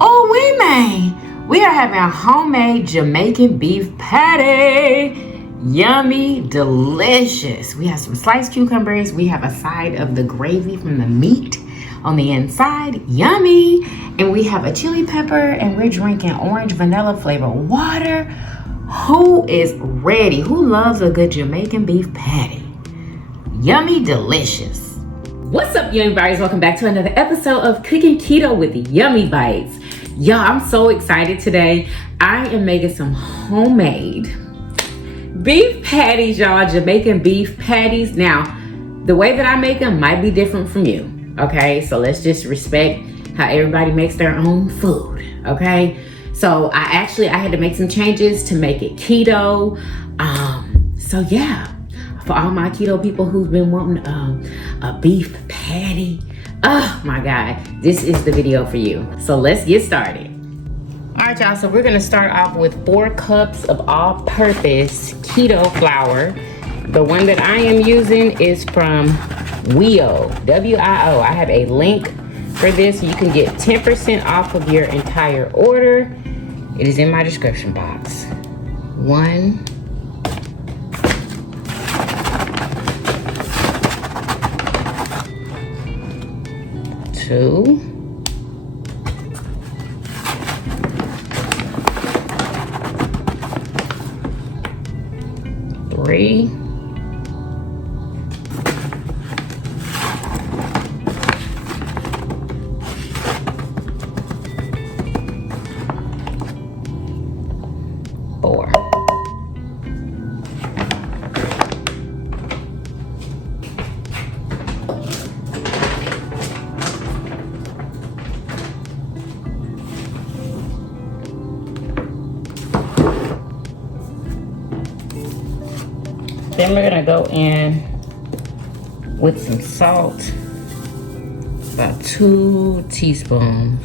Oh, we are having a homemade Jamaican beef patty. Yummy, delicious. We have some sliced cucumbers. We have a side of the gravy from the meat on the inside. Yummy. And we have a chili pepper, and we're drinking orange vanilla flavored water. Who is ready? Who loves a good Jamaican beef patty? Yummy, delicious. What's up, Yummybites? Welcome back to another episode of Cooking Keto with Yummybites. Y'all, I'm so excited today. I am making some homemade beef patties, y'all. Jamaican beef patties. Now, the way that I make them might be different from you, okay? So let's just respect how everybody makes their own food, okay? So I had to make some changes to make it keto. So yeah, for all my keto people who've been wanting a beef patty, oh my God, this is the video for you. So let's get started. All right, y'all, so we're gonna start off with 4 cups of all-purpose keto flour. The one that I am using is from WIO, W-I-O. I have a link for this. You can get 10% off of your entire order. It is in my description box. 1, 2, 3, 4. Then we're gonna go in with some salt, about 2 teaspoons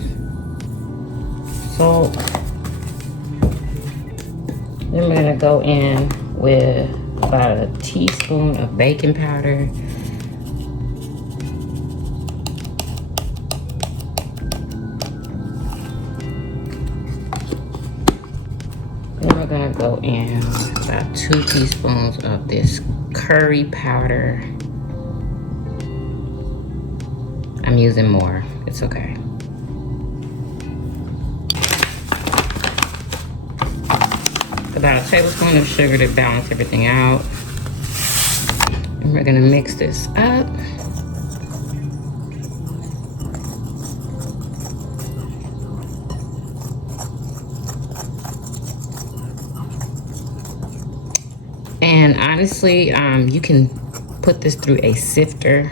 salt. Then we're gonna go in with about a teaspoon of baking powder. Then we're gonna go in about 2 teaspoons of this curry powder. I'm using more, it's okay. About a tablespoon of sugar to balance everything out. And we're gonna mix this up. And honestly, you can put this through a sifter,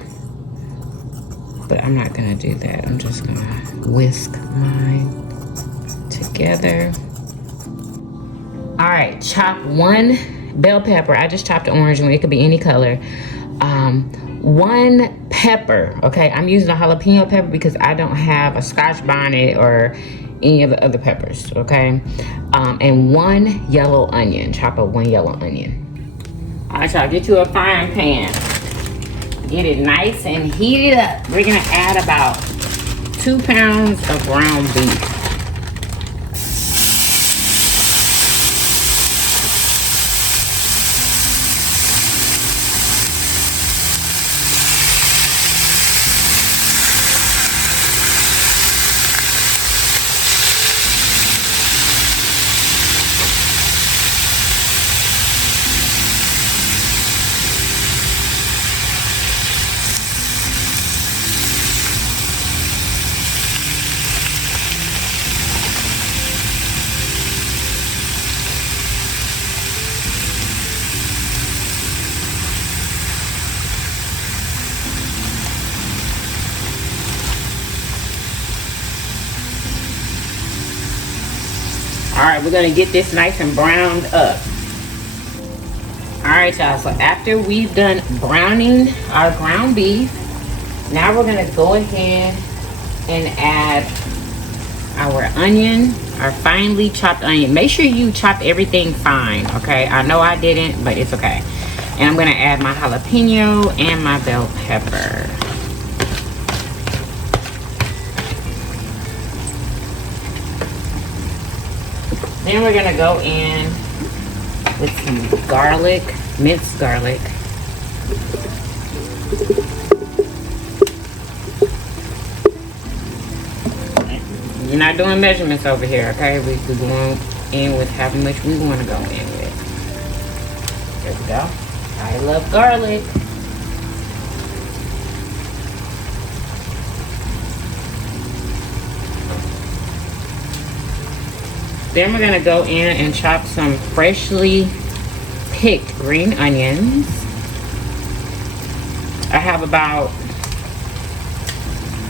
but I'm not gonna do that. I'm just gonna whisk mine together. All right, chop 1 bell pepper. I just chopped the orange one. It could be any color. 1 pepper, okay? I'm using a jalapeno pepper because I don't have a Scotch bonnet or any of the other peppers, okay? And 1 yellow onion. Chop up 1 yellow onion. All right, y'all, get you a frying pan. Get it nice and heat it up. We're gonna add about 2 pounds of ground beef. All right, we're gonna get this nice and browned up. All right, y'all, so after we've done browning our ground beef, now we're gonna go ahead and add our onion, our finely chopped onion. Make sure you chop everything fine, okay? I know I didn't, but it's okay. And I'm gonna add my jalapeno and my bell pepper. Then we're gonna go in with some garlic, minced garlic. You're not doing measurements over here, okay? We're going in with how much we want to go in with. There we go. I love garlic. Then we're gonna go in and chop some freshly picked green onions. I have about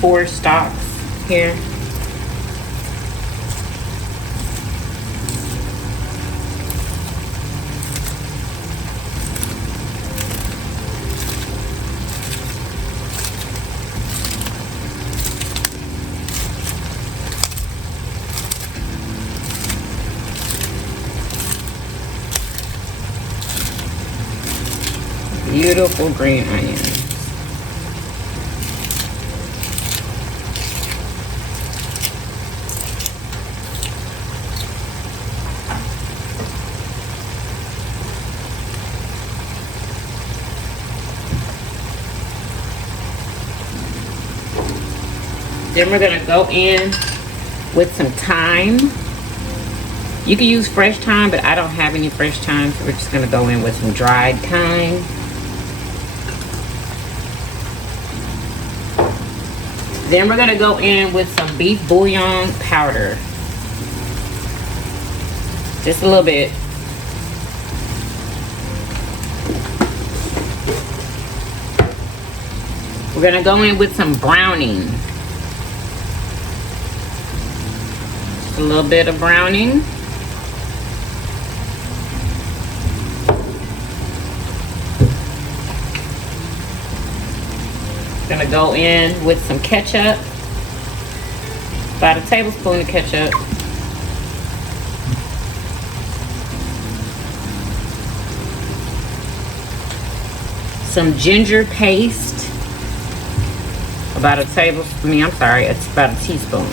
4 stalks here. Beautiful green onions. Then we're gonna go in with some thyme. You can use fresh thyme, but I don't have any fresh thyme, so we're just gonna go in with some dried thyme. Then we're gonna go in with some beef bouillon powder. Just a little bit. We're gonna go in with some browning. Just a little bit of browning. Gonna go in with some ketchup, about a tablespoon of ketchup. Some ginger paste, about a tablespoon, I'm sorry, it's about a teaspoon.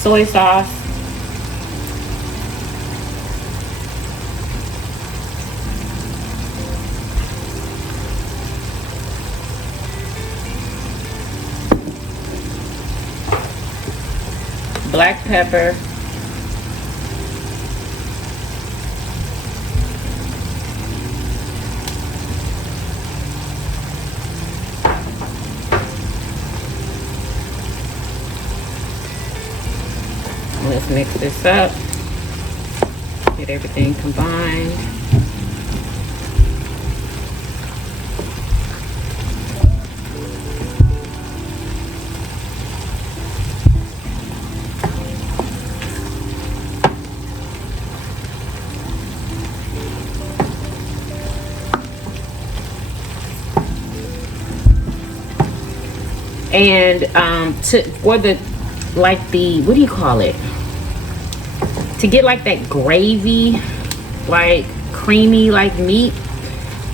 Soy sauce. Black pepper. Let's mix this up, get everything combined. And for the, like the, what do you call it? To get like that gravy, like creamy like meat,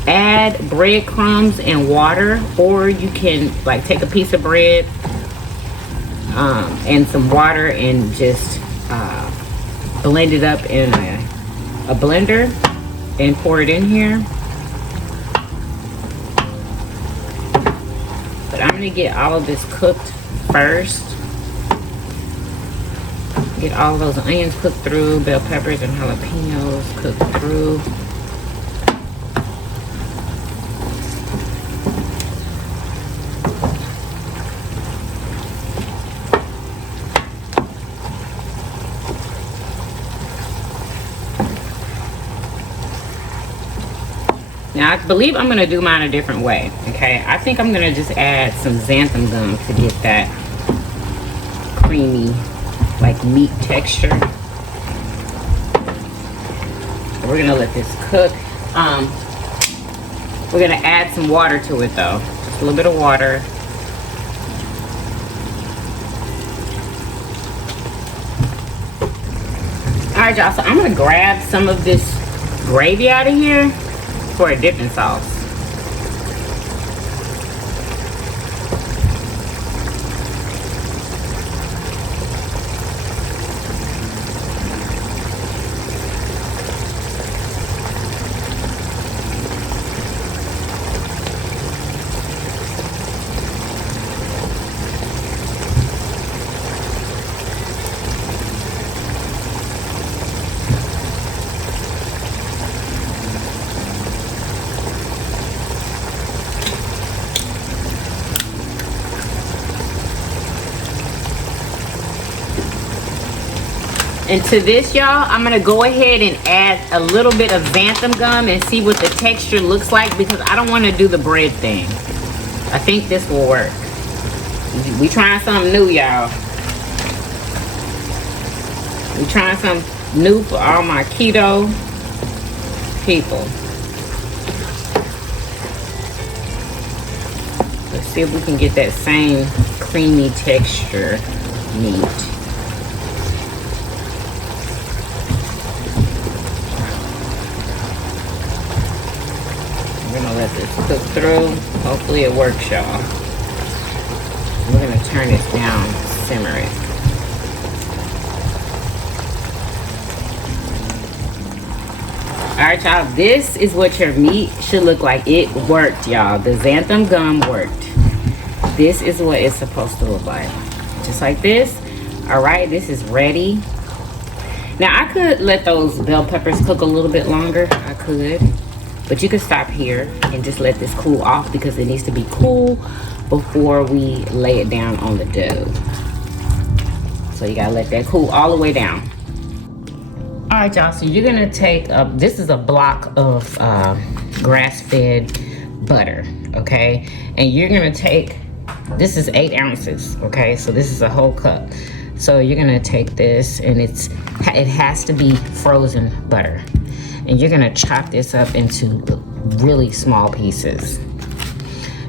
add breadcrumbs and water, or you can like take a piece of bread and some water and just blend it up in a blender and pour it in here. But I'm gonna get all of this cooked first. Get all those onions cooked through, bell peppers and jalapenos cooked through. Now I believe I'm gonna do mine a different way, okay? I think I'm gonna just add some xanthan gum to get that creamy, like meat texture. We're gonna let this cook. We're gonna add some water to it though. Just a little bit of water. All right, y'all, so I'm gonna grab some of this gravy out of here for a dipping sauce. And to this, y'all, I'm gonna go ahead and add a little bit of xanthan gum and see what the texture looks like, because I don't want to do the bread thing. I think this will work. We trying something new, y'all. We trying something new for all my keto people. Let's see if we can get that same creamy texture meat. We're gonna let this cook through. Hopefully it works, y'all. We're gonna turn it down, simmer it. Alright, y'all, this is what your meat should look like. It worked, y'all. The xanthan gum worked. This is what it's supposed to look like. Just like this. Alright, this is ready. Now, I could let those bell peppers cook a little bit longer. I could. But you can stop here and just let this cool off, because it needs to be cool before we lay it down on the dough. So you gotta let that cool all the way down. All right, y'all, so you're gonna take this is a block of grass-fed butter, okay? And you're gonna take, this is 8 ounces, okay? So this is a whole cup. So you're gonna take this, and it has to be frozen butter. And you're gonna chop this up into really small pieces.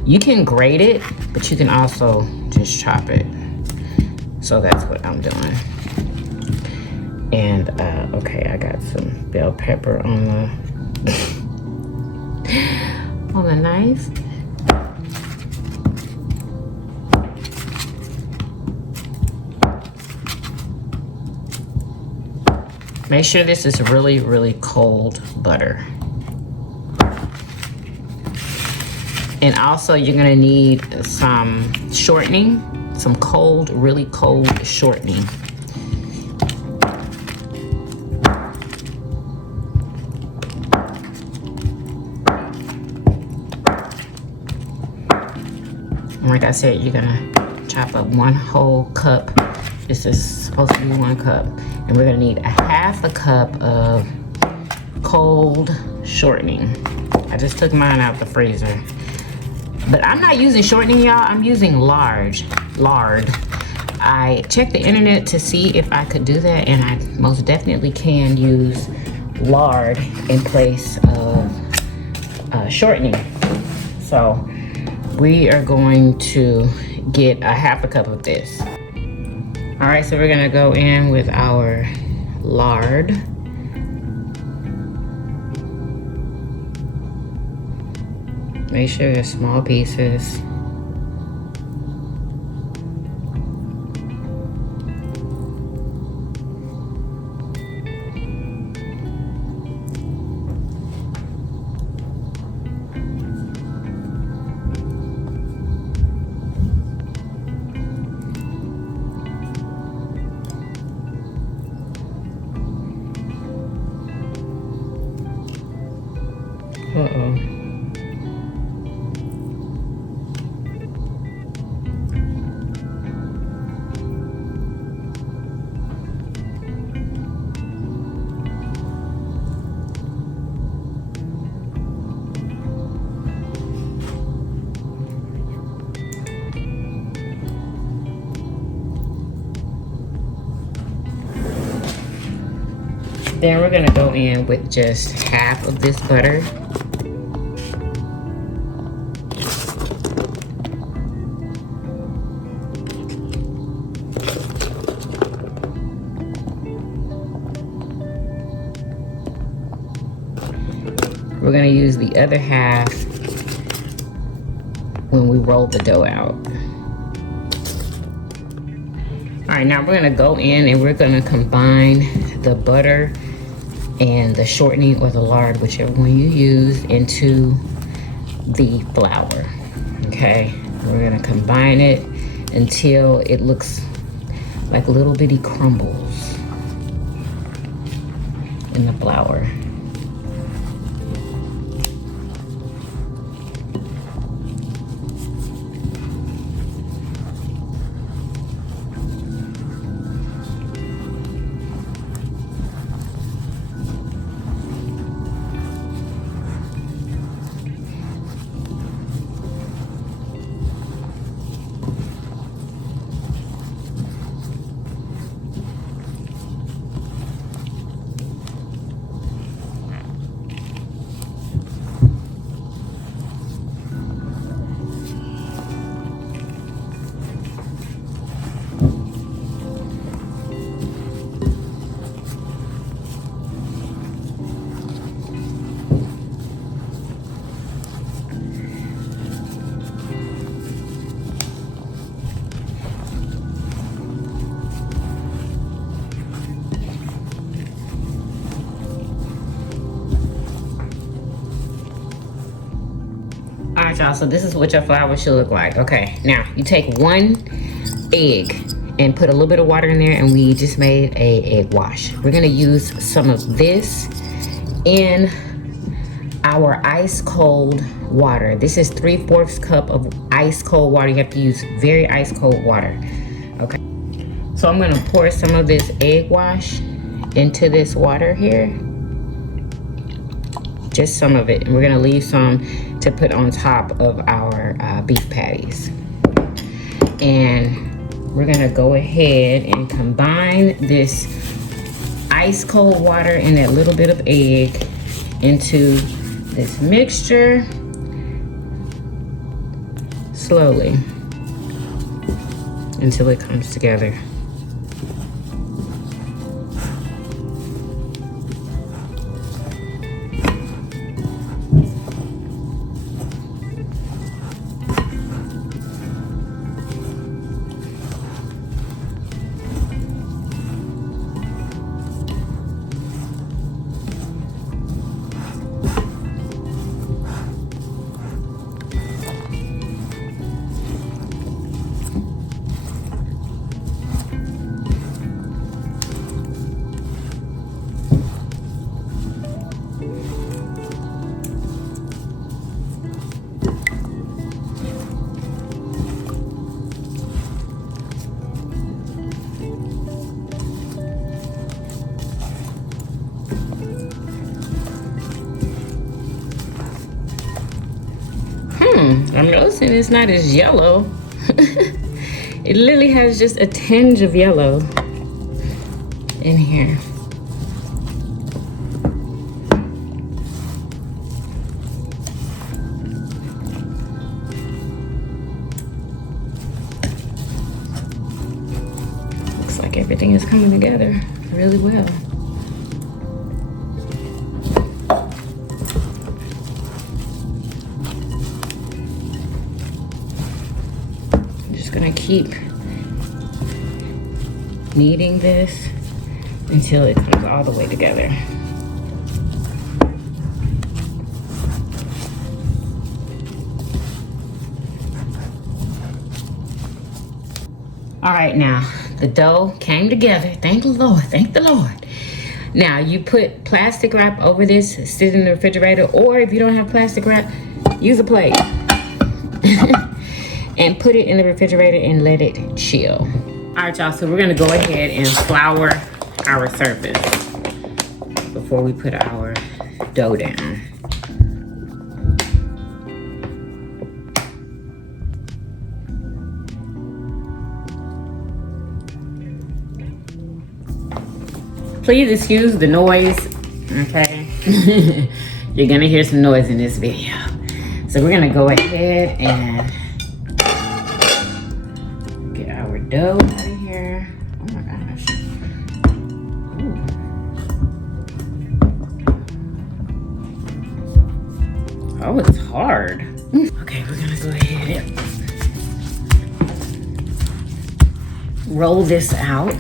You can grate it, but you can also just chop it. So that's what I'm doing. And okay, I got some bell pepper on the on the knife. Make sure this is really, really cold butter. And also you're gonna need some shortening, some cold, really cold shortening. And like I said, you're gonna chop up 1 whole cup. This is supposed to be 1 cup. And we're gonna need 1/2 cup of cold shortening. I just took mine out the freezer. But I'm not using shortening, y'all. I'm using lard. I checked the internet to see if I could do that, and I most definitely can use lard in place of shortening. So we are going to get 1/2 cup of this. All right, so we're gonna go in with our lard. Make sure they're small pieces. Uh-oh. Then we're gonna go in with just 1/2 of this butter. We're gonna use the other half when we roll the dough out. All right, now we're gonna go in and we're gonna combine the butter and the shortening or the lard, whichever one you use, into the flour, okay? We're gonna combine it until it looks like little bitty crumbles in the flour. All right, y'all, so this is what your flour should look like. Okay, now you take 1 egg and put a little bit of water in there, and we just made a egg wash. We're gonna use some of this in our ice cold water. This is 3/4 cup of ice cold water. You have to use very ice cold water, okay? So I'm gonna pour some of this egg wash into this water here. Just some of it, and we're gonna leave some to put on top of our beef patties. And we're gonna go ahead and combine this ice cold water and that little bit of egg into this mixture slowly until it comes together. I'm noticing it's not as yellow. It literally has just a tinge of yellow in here. Looks like everything is coming together really well. Gonna keep kneading this until it comes all the way together. All right, now the dough came together. Thank the Lord, thank the Lord. Now you put plastic wrap over this, sit in the refrigerator, or if you don't have plastic wrap, use a plate. And put it in the refrigerator and let it chill. All right, y'all, so we're gonna go ahead and flour our surface before we put our dough down. Please excuse the noise, okay? You're gonna hear some noise in this video. So we're gonna go ahead and dough out of here. Oh my gosh. Ooh. Oh, it's hard. Okay, we're gonna go ahead and roll this out.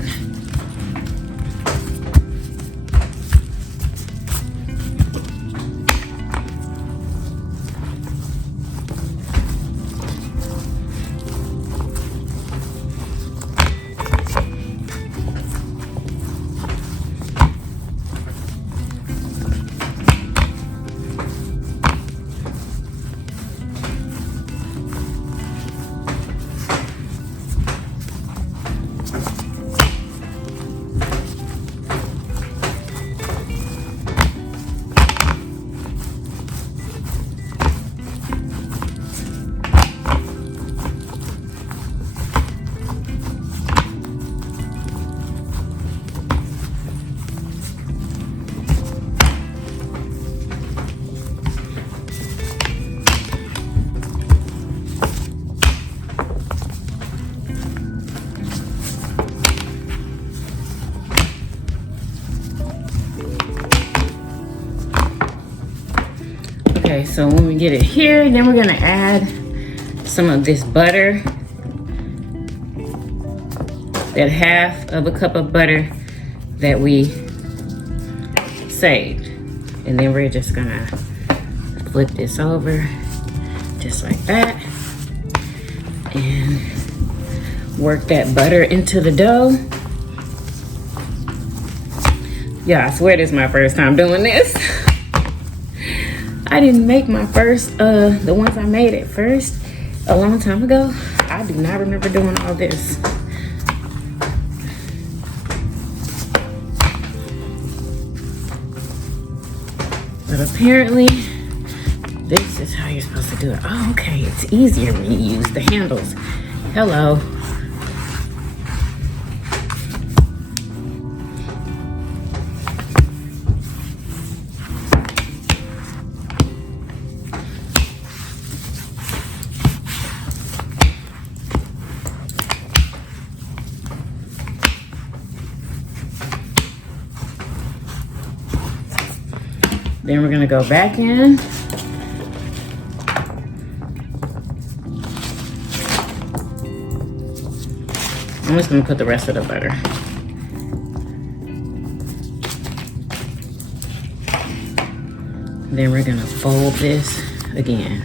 Okay, so when we get it here, then we're gonna add some of this butter. That half of a cup of butter that we saved. And then we're just gonna flip this over just like that. And work that butter into the dough. Yeah, I swear this is my first time doing this. I didn't make my first, the ones I made at first a long time ago. I do not remember doing all this. But apparently, this is how you're supposed to do it. Oh, okay, it's easier when you use the handles. Hello. Then we're gonna go back in. I'm just gonna put the rest of the butter. Then we're gonna fold this again,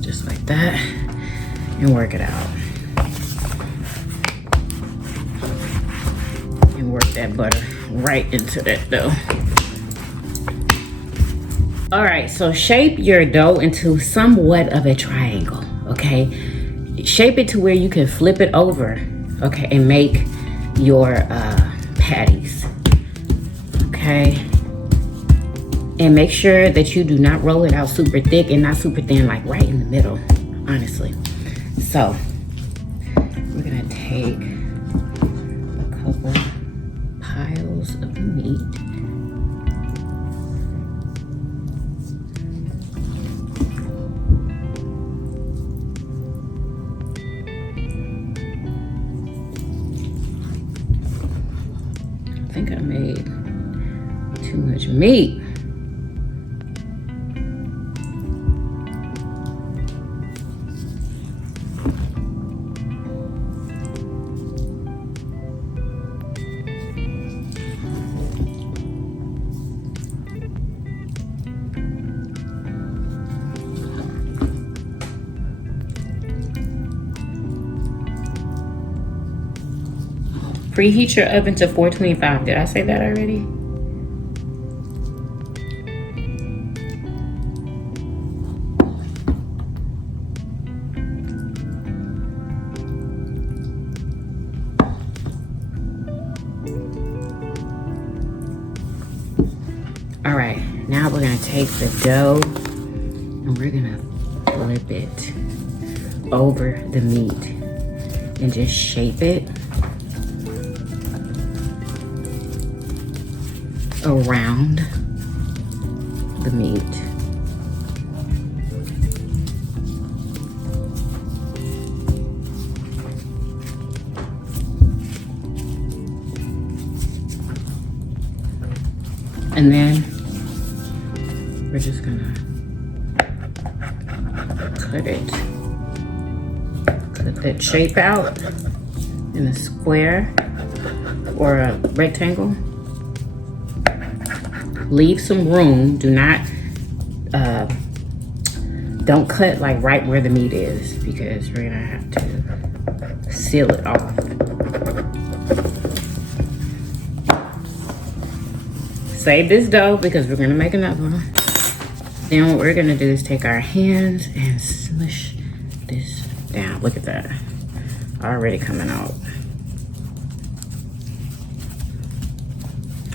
just like that, and work it out. And work that butter right into that dough. All right, so shape your dough into somewhat of a triangle, okay? Shape it to where you can flip it over, okay, and make your patties, okay? And make sure that you do not roll it out super thick and not super thin, like right in the middle, honestly. So, we're gonna take a couple piles of the meat. I think I made too much meat. Preheat your oven to 425. Did I say that already? All right, now we're gonna take the dough and we're gonna flip it over the meat and just shape it around the meat. And then we're just gonna cut it. Cut that shape out in a square or a rectangle. Leave some room. Do not, don't cut like right where the meat is, because we're gonna have to seal it off. Save this dough because we're gonna make another one. Then what we're gonna do is take our hands and smush this down. Look at that, already coming out.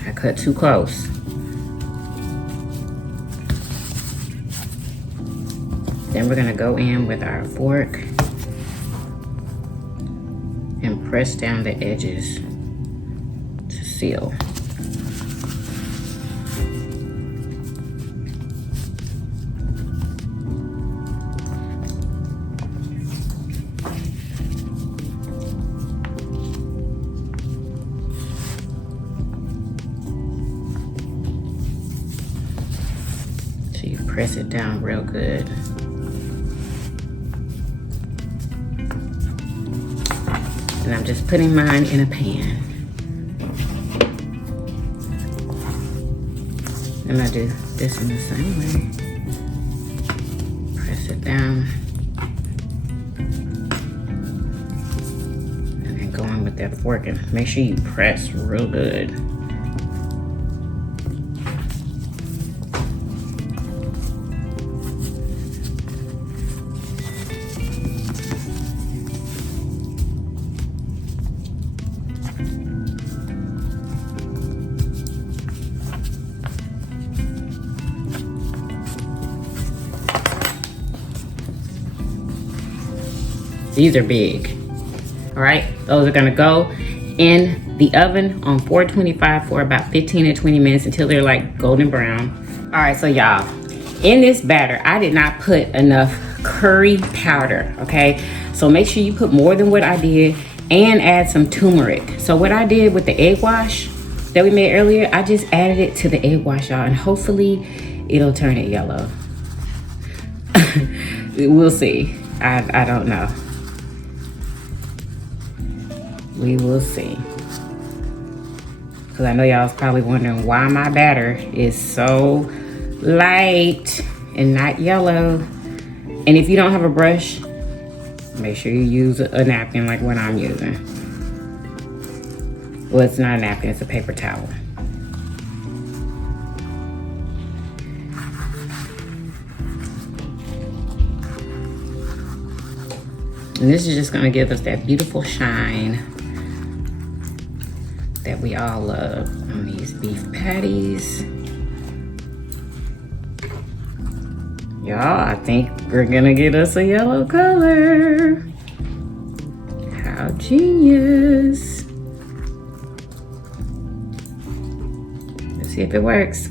I cut too close. Then we're gonna go in with our fork and press down the edges to seal. So you press it down real good. And I'm just putting mine in a pan. And I do this in the same way. Press it down. And then go in with that fork and make sure you press real good. These are big. All right, those are gonna go in the oven on 425 for about 15 to 20 minutes until they're like golden brown. All right, so y'all, in this batter, I did not put enough curry powder, okay? So make sure you put more than what I did and add some turmeric. So what I did with the egg wash that we made earlier, I just added it to the egg wash, y'all, and hopefully it'll turn it yellow. We'll see, I don't know. We will see. Because I know y'all was probably wondering why my batter is so light and not yellow. And if you don't have a brush, make sure you use a napkin like what I'm using. Well, it's not a napkin, it's a paper towel. And this is just gonna give us that beautiful shine that we all love on these beef patties. Y'all, I think we're gonna get us a yellow color. How genius. Let's see if it works.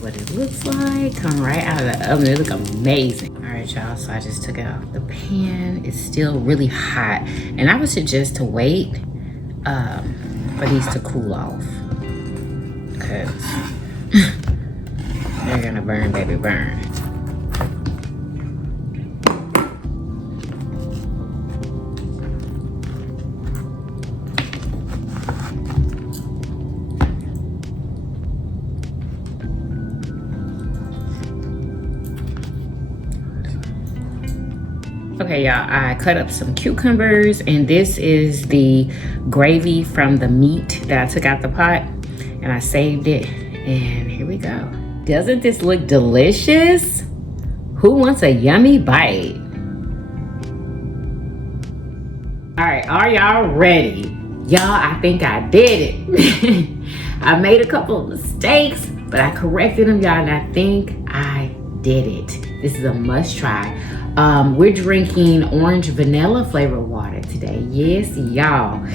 What it looks like, come right out of the oven. It looks amazing. All right, y'all, so I just took it out the pan. It's still really hot, and I would suggest to wait for these to cool off, because they're gonna burn, baby, burn. Okay, y'all, I cut up some cucumbers, and this is the gravy from the meat that I took out the pot, and I saved it, and here we go. Doesn't this look delicious? Who wants a yummy bite? All right, are y'all ready? Y'all, I think I did it. I made a couple of mistakes, but I corrected them, y'all, and I think I did it. This is a must try. We're drinking orange vanilla flavored water today. Yes, y'all.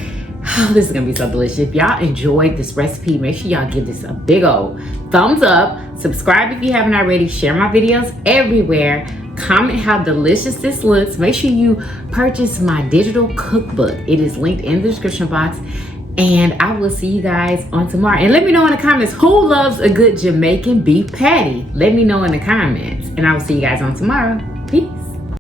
Oh, this is gonna be so delicious. If y'all enjoyed this recipe, make sure y'all give this a big old thumbs up. Subscribe if you haven't already. Share my videos everywhere. Comment how delicious this looks. Make sure you purchase my digital cookbook. It is linked in the description box. And I will see you guys on tomorrow. And let me know in the comments who loves a good Jamaican beef patty. Let me know in the comments. And I will see you guys on tomorrow. Peace.